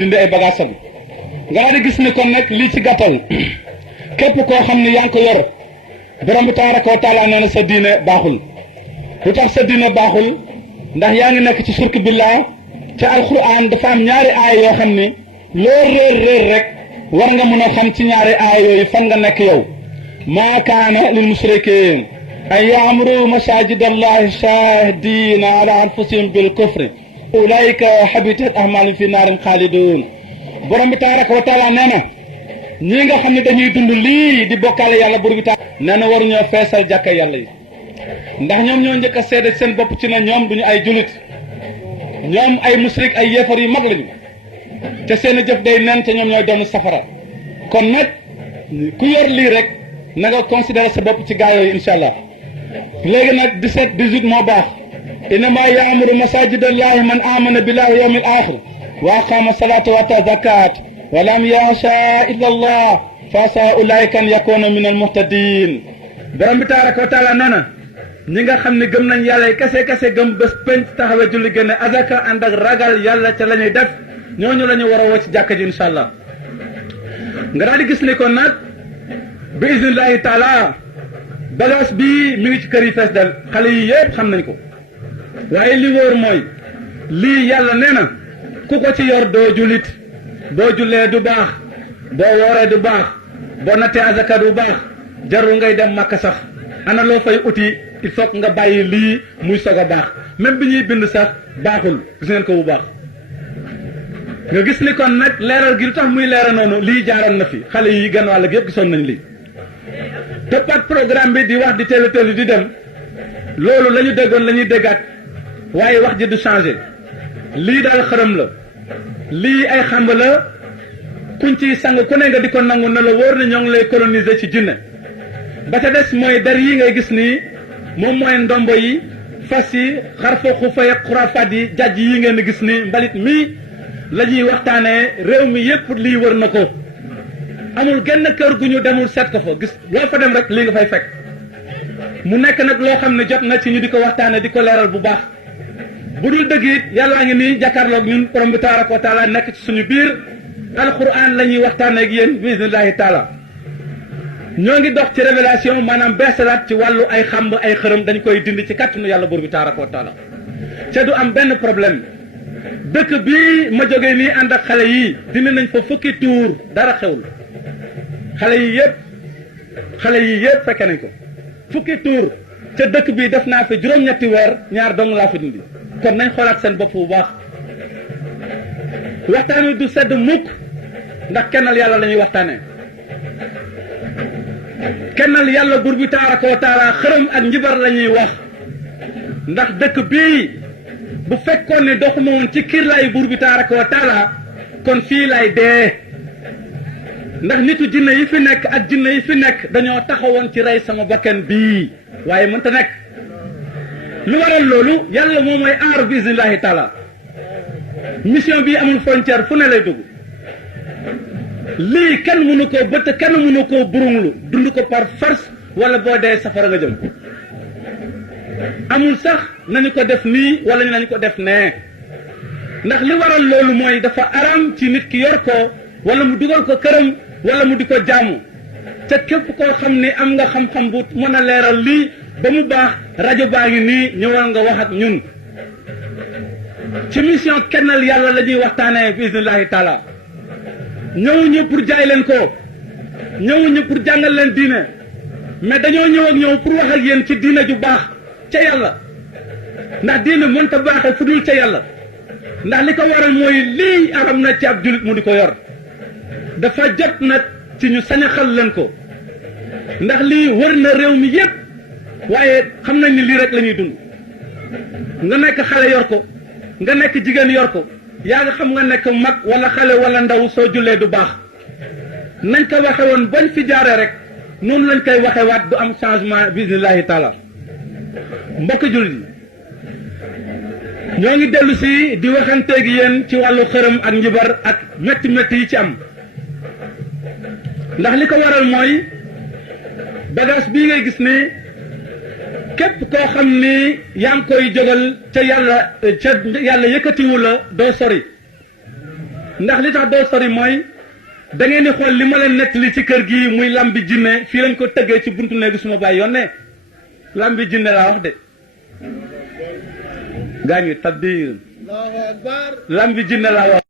dindi ay bagaasam nga daal di gis ni kon nag lii ci gàttal képp koo xam ne yaa ngi ko yor borom bi tabaraka wa taala nee na sa diine baaxul lu tax sa diine baaxul ndax yaa ngi nekk ci shirk billah ca alquran dafa am ñaari aay yoo xam ni loo réer rek war nga mën a xam ci ñaari aay yooyu fan nga nekk yow maa kaana lil mushrikin an yaamuru masajid allahi shahidina ala anfusihim bil kufri ulaika habitat ahmalum fi naarin xaalidun borom bi tabaraka wa taala nee na ñii nga xam ne dañuy dund lii di bokkaale yàlla bur bi ta nee na waruñoo feesal jàkka yàlla yi ndax ñoom ñoo njëkk a seede seen bopp ci ne ñoom duñu ay julit ñoom ay musrik ay yéefar yu mag lañu te seen jëf day nen te ñoom ñooy doon safara kon nag ku yor lii rek na nga considérer sa bopp ci gaa yooyu incha allah léegi nag 17 18 moo baax innama yaamuru masajid allahi man amana billahi yawmil axir wa aqama salata wa ata zakat wa lam yaxsha illa allah fa asa ulaika an yakuna min al muhtadin borom bi tabaraka wa taala nee na ñi nga xam ne gëm nañ yàlla yi kase gëm bés penc taxawe julli génne azaka ànd ak ragal yàlla ca la ñuy def ñooñu la ñu war a woo ci jàkka ji incha allah nga daal di gis ni kon nag bi iznillahi taala bagaas bii mi ngi ci kër yi fees del xale yi yëpp xam nañ ko waaye li wóor mooy lii yàlla nee na ku ko ci yor doo julit boo jullee du baax boo wooree du baax boo nattee azaka du baax jarul ngay dem màkk sax ana loo fay uti il faut nga bàyyi lii muy soog a baax même bi ñuy bind sax baaxul gis ngeen ko bu baax nga gis ni kon nag leeral gi lu tax muy leeral noonu lii jaaroon na fi xale yi gën wàll gi yëpp gisoon nañ lii toppat programme bi di wax di teel di dem loolu la ñu déggoon la ñuy déggaat waaye wax ji du changé lii daal xërëm la lii ay xamb la kuñ ci sang ku ne nga di ko nangu na la wóor ne ñoo ngi lay coloniser ci jinne ba ca des mooy der yi ngay gis nii moom mooy ndombo yi fas yi xarfa xufa ak xurafaat yi jajj yi ngeen di gis nii mbalit mii la ñuy waxtaanee réew mi yépp lii wër na ko amul genn kër gu ñu demul seet ko fa gis loo fa dem rek lii nga fay fekk mu nekk nag loo xam ne jot na ci ñu di ko waxtaane di ko leeral bu baax bu dul dëgg it yàllaa ngi nii jàkkaarloog ñun borom bi tabaraka wa taala nekk ci suñu biir alquran la ñuy waxtaane ak yéen bismillahi taala ñoo ngi dox ci révélation maanaam beesalaat ci wàllu ay xamb ay xërëm dañ koy dindi ci kàttanu yàlla buur bi tabaraka wa taala te du am benn problème dëkk bii ma jógee nii ànd ak xale yi dindi nañ fa fukki tuur dara xewul xale yi yëpp fekke nañ ko fukki tuur ca dëkk bi def naa fi juróom-ñetti weer ñaar dong laa fi dindi kon nañ xoolaat seen bopp bu baax waxtaan wi du sedd mukk ndax kennal yàlla la ñuy waxtaanee kennal yàlla buur bi tabaraka wa taala xërëm ak njibar la ñuy wax ndax dëkk bii bu fekkoon ne doxuma woon ci kiirlaayu buur bi tabaraka wa taala kon fii lay dee ndax nitu jinne yi fi nekk ak jinne yi fi nekk dañoo taxawoon ci rey sama bakkan bii waaye mënta nekk lu waral loolu yàlla moo mooy aar bi isnillahi taala mission bii amul frontière fu ne lay dugg lii kenn mënu koo bëtt kenn mënu koo burunglu dund ko par force wala boo dee safara nga jëm amul sax nañu ko def nii wala nañu ko def nee ndax li waral loolu mooy dafa aram ci nit ki yor ko wala mu dugal ko këram wala mu di ko jaamu te képp koo xam ni am nga xam-xam bu mën a leeral lii ba mu baax rajo baa ngi nii ñëwal nga wax ak ñun ci mission kennal yàlla la ñuy waxtaanee bismillahi taala ñëwuñu pour jaay leen ko ñëwuñu pour jàngal leen diine mais dañoo ñëw ak ñëw pour wax ak yéen ci diine ju baax ca yàlla ndax diine mënta baaxee fu dul ca yàlla ndax li ko waral mooy lii aram na ci ab julit mu di ko yor dafa jot nag ci ñu sañaxal leen ko ndax lii wër na réew mi yépp waaye xam nañ ni lii rek la ñuy dund nga nekk xale yor ko nga nekk jigéen yor ko yaa nga xam nga nekk mag wala xale wala ndaw soo jullee du baax nañ ko waxe woon bañ fi jaaree rek noonu lañ koy waxe waat du am changement bismillahi taala mbokk jullit yi ñoo ngi dellu si di waxanteeg yéen ci wàllu xërëm ak njibar ak métti yi ci am ndax li ko waral mooy bagage bii ngay gis ni képp koo xam ni yaa ngi koy jógal ca yàlla yëkkatiwu la doo sori ndax li tax doo sori mooy da ngeen di xool li ma leen nettali ci kër gi muy lambi jinne fii lañ ko tëggee ci buntu néegu suma baay yónnee lambi jinne laa wax de gaañu tabdir lambi jinne laa wax